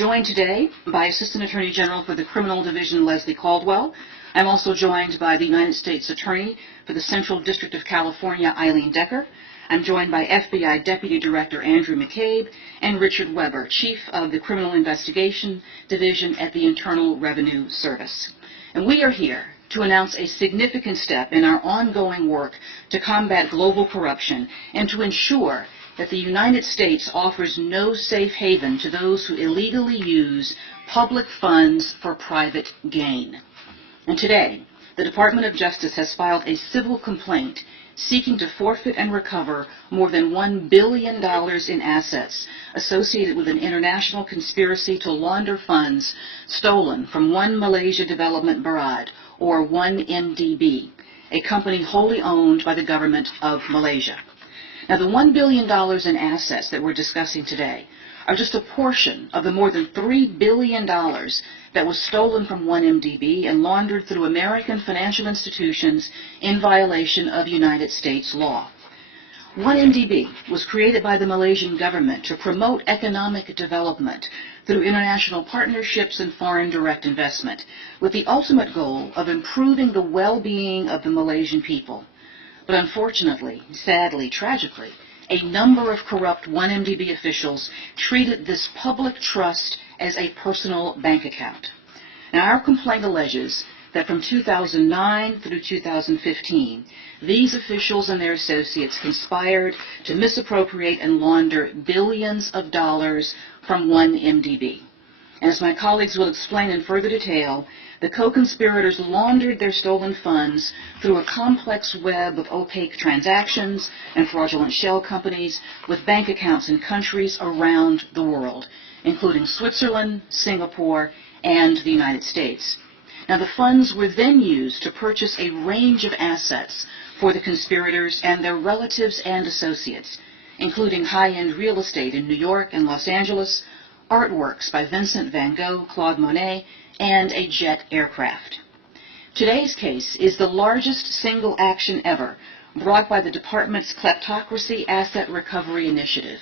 joined today by Assistant Attorney General for the Criminal Division, Leslie Caldwell. I'm also joined by the United States Attorney for the Central District of California, Eileen Decker. I'm joined by FBI Deputy Director Andrew McCabe and Richard Weber, Chief of the Criminal Investigation Division at the Internal Revenue Service. And we are here to announce a significant step in our ongoing work to combat global corruption and to ensure that the United States offers no safe haven to those who illegally use public funds for private gain. And today, the Department of Justice has filed a civil complaint seeking to forfeit and recover more than $1 billion in assets associated with an international conspiracy to launder funds stolen from One Malaysia Development Berhad, or 1MDB, a company wholly owned by the government of Malaysia. Now, the $1 billion in assets that we're discussing today are just a portion of the more than $3 billion that was stolen from 1MDB and laundered through American financial institutions in violation of United States law. 1MDB was created by the Malaysian government to promote economic development through international partnerships and foreign direct investment, with the ultimate goal of improving the well-being of the Malaysian people. But unfortunately, sadly, tragically, a number of corrupt 1MDB officials treated this public trust as a personal bank account. Now, our complaint alleges that from 2009 through 2015, these officials and their associates conspired to misappropriate and launder billions of dollars from 1MDB. And as my colleagues will explain in further detail, the co-conspirators laundered their stolen funds through a complex web of opaque transactions and fraudulent shell companies with bank accounts in countries around the world, including Switzerland, Singapore, and the United States. Now, the funds were then used to purchase a range of assets for the conspirators and their relatives and associates, including high-end real estate in New York and Los Angeles, artworks by Vincent van Gogh, Claude Monet, and a jet aircraft. Today's case is the largest single action ever brought by the Department's Kleptocracy Asset Recovery Initiative,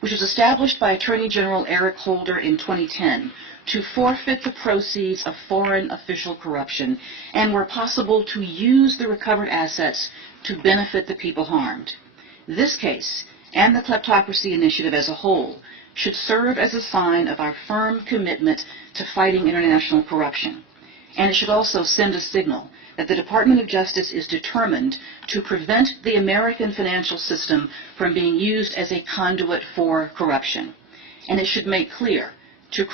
which was established by Attorney General Eric Holder in 2010 to forfeit the proceeds of foreign official corruption and, where possible, to use the recovered assets to benefit the people harmed. This case, and the Kleptocracy Initiative as a whole, should serve as a sign of our firm commitment to fighting international corruption. And it should also send a signal that the Department of Justice is determined to prevent the American financial system from being used as a conduit for corruption. And it should make clear